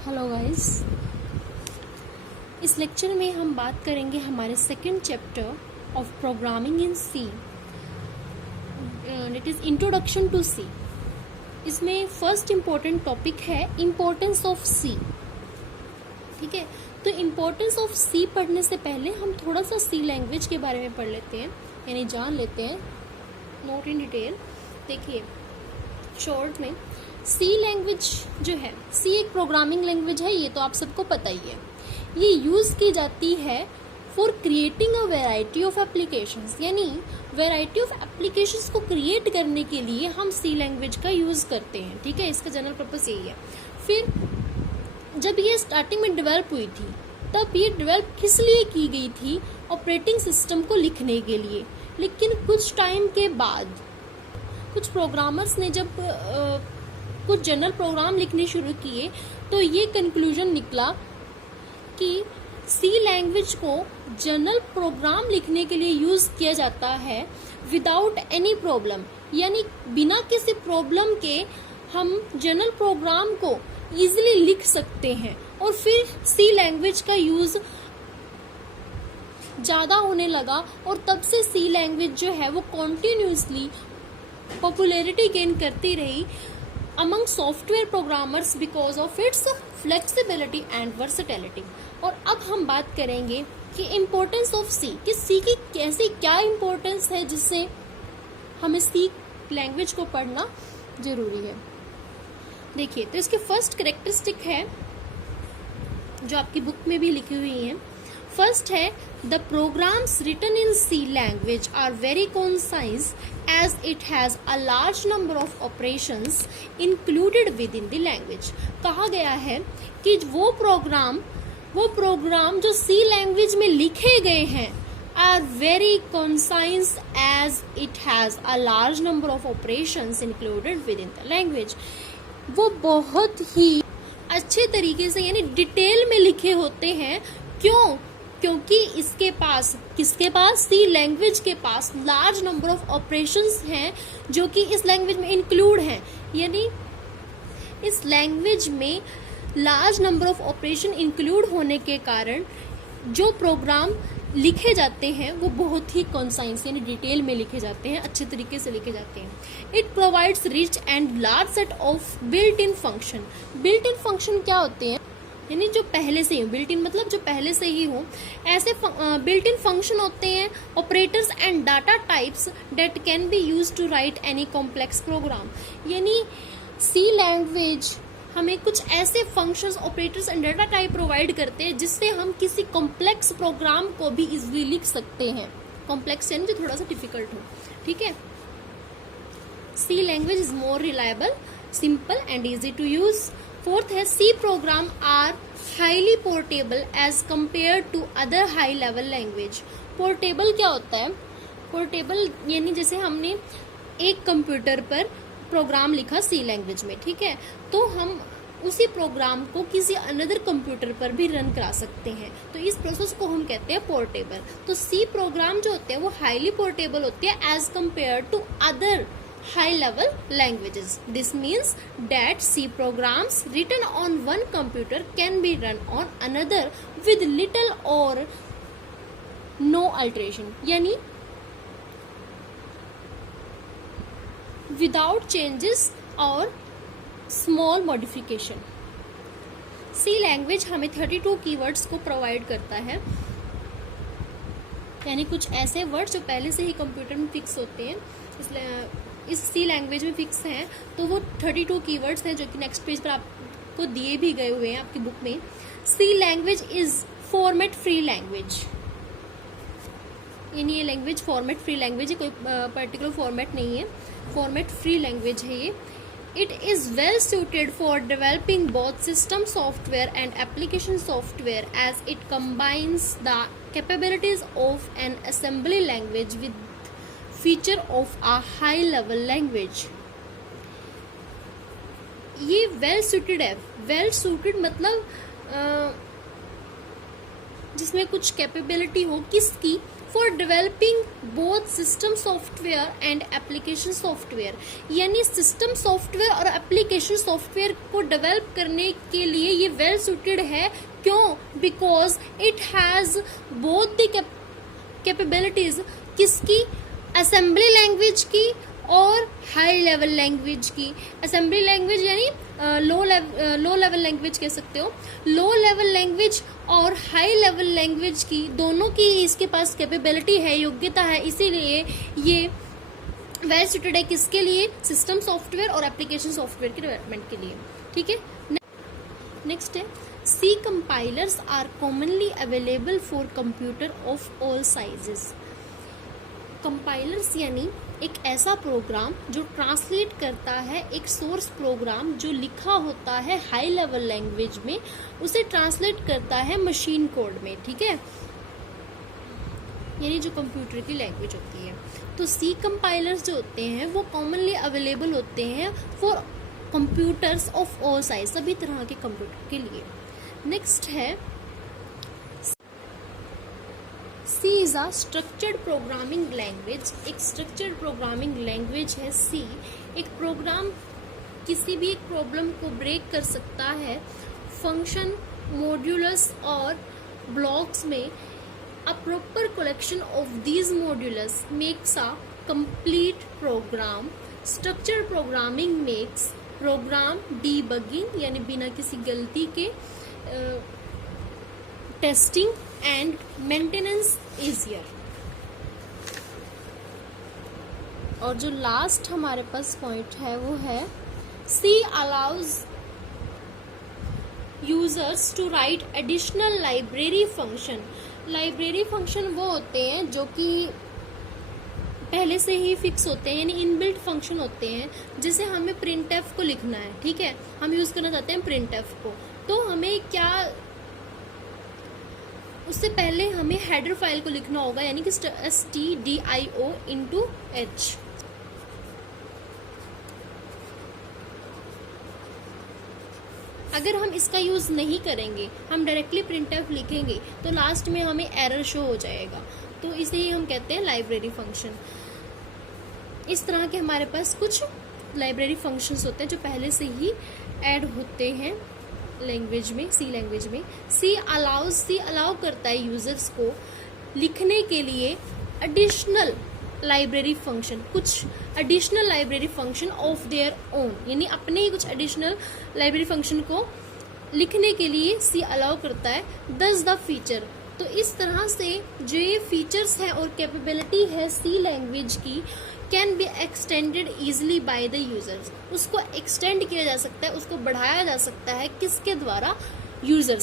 Hello guys, इस lecture में हम बात करेंगे हमारे second chapter of programming in C, it is introduction to C. इसमें फर्स्ट इम्पोर्टेंट टॉपिक है इम्पोर्टेंस ऑफ सी। ठीक है, तो इम्पोर्टेंस ऑफ सी पढ़ने से पहले हम थोड़ा सा सी लैंग्वेज के बारे में पढ़ लेते हैं, यानी जान लेते हैं, नोट इन डिटेल। देखिए शॉर्ट में सी लैंग्वेज जो है, सी एक प्रोग्रामिंग लैंग्वेज है, ये तो आप सबको पता ही है। ये यूज़ की जाती है for creating a variety of applications, यानी वैरायटी ऑफ एप्लीकेशंस को क्रिएट करने के लिए हम सी लैंग्वेज का यूज़ करते हैं। ठीक है, इसका जनरल पर्पस यही है। फिर जब ये स्टार्टिंग में डेवलप हुई थी, तब ये डेवलप किस लिए की गई थी? ऑपरेटिंग सिस्टम को लिखने के लिए। लेकिन कुछ टाइम के बाद कुछ प्रोग्रामर्स ने जब कुछ जनरल प्रोग्राम लिखने शुरू किए, तो ये कंक्लूजन निकला कि सी लैंग्वेज को जनरल प्रोग्राम लिखने के लिए यूज़ किया जाता है विदाउट एनी प्रॉब्लम, यानी बिना किसी प्रॉब्लम के हम जनरल प्रोग्राम को इजीली लिख सकते हैं। और फिर सी लैंग्वेज का यूज़ ज़्यादा होने लगा और तब से सी लैंग्वेज जो है वो कॉन्टिन्यूसली पॉपुलैरिटी गेन करती रही among software programmers because of its flexibility and versatility। और अब हम बात करेंगे कि इम्पोर्टेंस ऑफ सी, कि सी की कैसी क्या इम्पोर्टेंस है जिससे हमें सी लैंग्वेज को पढ़ना जरूरी है। देखिए, तो इसके फर्स्ट कैरेक्टरिस्टिक है जो आपकी बुक में भी लिखी हुई है। फर्स्ट है the programs written in C language are very concise as it has a large number of operations included within the language। कहा गया है कि वो प्रोग्राम जो सी लैंग्वेज में लिखे गए हैं are very concise as it has a large number of operations included within the language। वो बहुत ही अच्छे तरीके से यानी डिटेल में लिखे होते हैं। क्यों? क्योंकि इसके पास, किसके पास? सी लैंग्वेज के पास लार्ज नंबर ऑफ ऑपरेशंस हैं जो कि इस लैंग्वेज में इंक्लूड हैं, यानी इस लैंग्वेज में large number of operation include होने के कारण जो प्रोग्राम लिखे जाते हैं वो बहुत ही कॉन्साइज यानी डिटेल में लिखे जाते हैं, अच्छे तरीके से लिखे जाते हैं। It provides rich and large set of built in function. Built in function क्या होते हैं? यानी जो पहले से ही, बिल्ट इन मतलब जो पहले से ही हो, ऐसे बिल्ट इन फंक्शन होते हैं, operators and data types that can be use to write any complex program. यानी सी लैंग्वेज हमें कुछ ऐसे functions, operators and data type provide करते हैं जिससे हम किसी कॉम्प्लेक्स प्रोग्राम को भी इजीली लिख सकते हैं। कॉम्प्लेक्स यानी जो थोड़ा सा डिफिकल्ट हो। ठीक है, C language is more reliable, simple and easy to use. Fourth है C program are highly portable as compare to other high level language. Portable क्या होता है? पोर्टेबल यानी जैसे हमने एक कंप्यूटर पर प्रोग्राम लिखा सी लैंग्वेज में, ठीक है, तो हम उसी प्रोग्राम को किसी अनदर कंप्यूटर पर भी रन करा सकते हैं, तो इस प्रोसेस को हम कहते हैं पोर्टेबल। तो सी प्रोग्राम जो होते हैं वो हाईली पोर्टेबल होते हैं as compare to other high level languages। This means that C programs written on one computer can be run on another with little or no alteration, यानी without changes और small modification। C language हमें 32 keywords को provide करता है, यानी कुछ ऐसे words जो पहले से ही कंप्यूटर में फिक्स होते हैं, इसलिए इस सी लैंग्वेज में फिक्स हैं। तो वो 32 कीवर्ड्स हैं जो कि नेक्स्ट पेज पर आपको दिए भी गए हुए हैं आपकी बुक में। C language is format free language, यानी ये लैंग्वेज फॉर्मेट फ्री लैंग्वेज है, कोई पर्टिकुलर फॉर्मेट नहीं है, फॉर्मेट फ्री लैंग्वेज है ये। It is well suited for developing both system software and application software as it combines the capabilities of an assembly language with feature of a high level language. ये well suited है। Well suited मतलब जिसमें कुछ capability हो, किसकी? For developing both system software and application software, यानी system software और application software को डेवलप करने के लिए ये वेल सुटेड है। क्यों? Because it has both the capabilities, किसकी? असेंबली लैंग्वेज की और हाई लेवल लैंग्वेज की। असेंबली लैंग्वेज यानी लो लेवल लैंग्वेज कह सकते हो। लो लेवल लैंग्वेज और हाई लेवल लैंग्वेज की दोनों की इसके पास कैपेबिलिटी है, योग्यता है, इसीलिए ये वेल सुटेड है किसके लिए? सिस्टम सॉफ्टवेयर और एप्लीकेशन सॉफ्टवेयर के डेवलपमेंट के लिए। ठीक है, नेक्स्ट है C compilers are commonly available for computer of all sizes. Compilers यानी एक ऐसा प्रोग्राम जो ट्रांसलेट करता है एक सोर्स प्रोग्राम जो लिखा होता है हाई लेवल लैंग्वेज में, उसे ट्रांसलेट करता है मशीन कोड में। ठीक है, यानी जो कंप्यूटर की लैंग्वेज होती है। तो सी कंपाइलर्स जो होते हैं वो कॉमनली अवेलेबल होते हैं for computers of all size, सभी तरह के कंप्यूटर के लिए। नेक्स्ट है C is a structured programming language. एक स्ट्रक्चर्ड प्रोग्रामिंग लैंग्वेज है C। एक प्रोग्राम किसी भी एक प्रॉब्लम को ब्रेक कर सकता है फंक्शन, मॉड्यूलस और ब्लॉक्स में। A proper collection of these modules makes a complete program. Structured programming makes program debugging यानी बिना किसी गलती के, टेस्टिंग एंड मेंटेनेंस इजियर। और जो लास्ट हमारे पास पॉइंट है वो है C allows users to write additional library function. Library function वो होते हैं जो कि पहले से ही फिक्स होते हैं, यानी इनबिल्ट फंक्शन होते हैं। जैसे हमें printf को लिखना है, ठीक है, हम यूज करना चाहते हैं printf को, तो हमें क्या, उससे पहले हमें हेडर फाइल को लिखना होगा, यानी कि stdio/h। अगर हम इसका यूज नहीं करेंगे, हम डायरेक्टली printf लिखेंगे तो लास्ट में हमें एरर शो हो जाएगा। तो इसे ही हम कहते हैं लाइब्रेरी फंक्शन। इस तरह के हमारे पास कुछ लाइब्रेरी फंक्शंस होते हैं जो पहले से ही ऐड होते हैं लैंग्वेज में, सी लैंग्वेज में। सी अलाउ करता है यूजर्स को लिखने के लिए एडिशनल लाइब्रेरी फंक्शन, कुछ additional library function of their own, यानी अपने ही कुछ एडिशनल लाइब्रेरी फंक्शन को लिखने के लिए सी अलाउ करता है। दस द फीचर, तो इस तरह से जो ये फीचर्स हैं और कैपेबिलिटी है सी लैंग्वेज की, can be extended easily by the users. उसको एक्सटेंड किया जा सकता है, उसको बढ़ाया जा सकता है, किसके द्वारा? यूजर्स